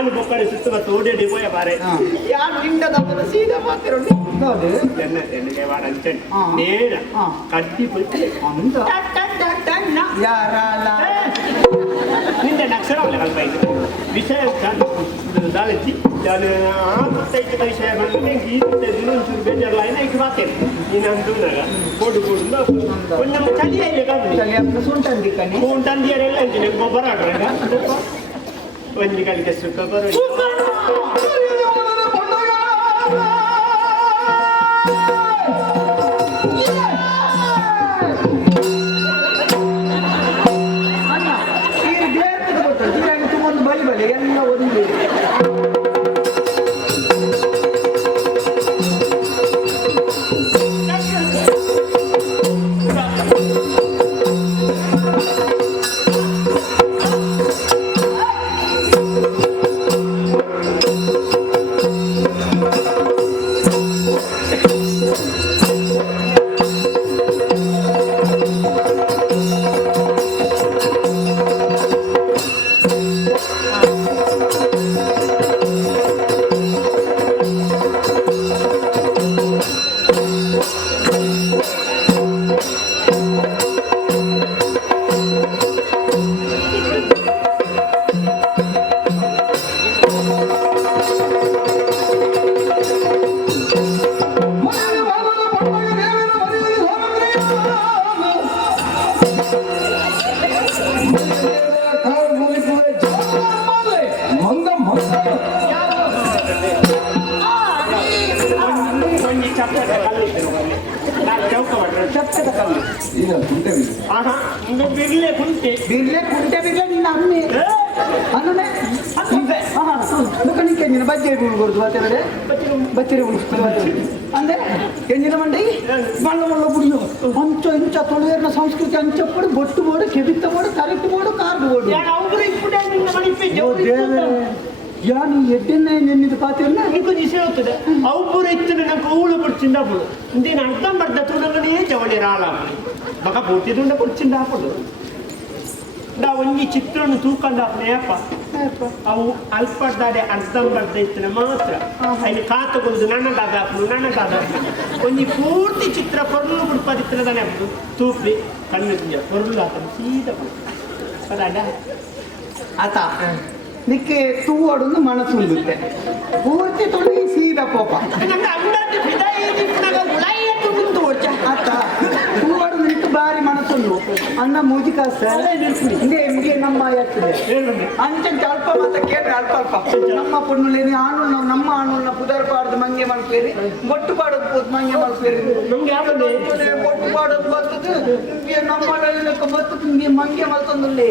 ನಾನು ಬೊಕ್ಕಡೆ ಸುತ್ತುವ ತೋಡಿ ಹೋಯ ಬಾರೆ ಯಾರು ನಿಂಡದ ಸೀದಾ ಮಾತಿರೋ ಎಣ್ಣೆ ವಾಡ ಅಂಚೆ ನೇರ ಕಟ್ಟಿ ಬಿಟ್ಟು ನಿಂದ ಅಕ್ಷರ ಕಲ್ಪ ಇತ್ತು ವಿಷಯ ದಾಳಿಸಿ ಆಗುತ್ತೈತೆ ವಿಷಯ ಬಂದರೆ ಗೀತೆ ದಿನೊಂಚೂರು ಬೇಜಾರಲ್ಲ ಏನಕ್ಕೆ ಮಾತೇನೆ ನೀನು ಅಂದೂನಾಗ ಕೊಡು ನಮ್ಮ ಚಳಿ ಆಯ್ಲೆ ಕಾದು ಸೂಂಟಂದಿಯರೆಲ್ಲ ಅಂತೀನಿ ಗೊಬ್ಬರ ಆಡ್ರಾಗ ಒಂಜಿ ಕಲಿಕೆ ಸುಖ ಬರೋ అంటే ఎంజిన మండి మళ్ళీ మళ్ళీ పుడిను కొంచెం ఇంచ తొలివేరిన సంస్కృతి అంచెప్పుడు బొట్టు పోడు కెబిత్త పోడు కరెక్ట్ పోడు కార్డు పోడు ಯಾನು ಎಡ್ಡೆನ್ನ ನೆನ್ನಿದು ಪಾತಿರಲ್ಲ ನಿಂಕು ದಿಸೆ ಹೋಗ್ತದೆ ಅವು ಪೂರ ಇತ್ತು ನಂಗೆ ಹೂಳು ಬಿಡ್ಚಿಂದ ಬಿಡು ಇಂದೇನು ಅರ್ಧ ಬರ್ದ ತುಡಗನೇ ಜವಳಿ ರಾಳ ಮಗ ಬೂಟಿದುಂಡ ಬಿಡ್ಚಿಂದ ಹಾಕೋದು ನಾ ಒಂಜಿ ಚಿತ್ರವನ್ನು ತೂಕೊಂಡಾಪನೇಯಪ್ಪ ಅವು ಅಲ್ಪಡ್ದಾಡೆ ಅರ್ಧಂಬರ್ಧ ಇತ್ತಿನ ಮಾತ್ರ ಅಲ್ಲಿ ಕಾತುಕೊಂಡು ನನ್ನದಾದ ಒಂಜಿ ಪೂರ್ತಿ ಚಿತ್ರ ಪೊರ್ಲು ಬಿಡ್ಪದಿತ್ತಿನದಾನೆ ತೂಪಿ ಕಣ್ಣು ಪೊರ್ಲು ಆತ ಸೀದಾ ಅದಾಡ ಆತ ನಿಕ್ಕೆ ತೂವೊಡೊಂದು ಮನಸ್ಸು ಉಂಡುತ್ತೆ ಪೂರ್ತಿ ತೊಡಗಿ ಸೀದಾ ಪೋಪ ಆತ ತೂವೊಡೊಂದು ನಿಟ್ಟು ಬಾರಿ ಮನಸ್ಸುಂಡು ಅನ್ನ ಮೂಜಿ ಕಾಸ ಹಿಂಗೆ ನಮ್ಮ ಆಗ್ತದೆ ಅಂಚಂಚ ಅಲ್ಪ ಮಾತ ಕೇಳ್ರೆ ಅಲ್ಪ ನಮ್ಮ ಪುಣ್ಣುಲೇರಿ ಆಣು ನಮ್ಮ ಆಣುನ ಪುದರ್ ಪಾಡದು ಮಂಗೆ ಮಲ್ಪೇರಿ ಬೊಟ್ಟು ಪಾಡೋದು ಪೋದು ಮಂಗೆ ಮಲ್ಪೇರಿ ಬೊಟ್ಟು ಪಾಡೋದು ಬರ್ತದೆ ನಮ್ಮಲ್ಲಿ ಬರ್ತದೆ ನಿಮಗೆ ಮಂಗೆ ಮಲ್ತೊಂದುಲ್ಲೇ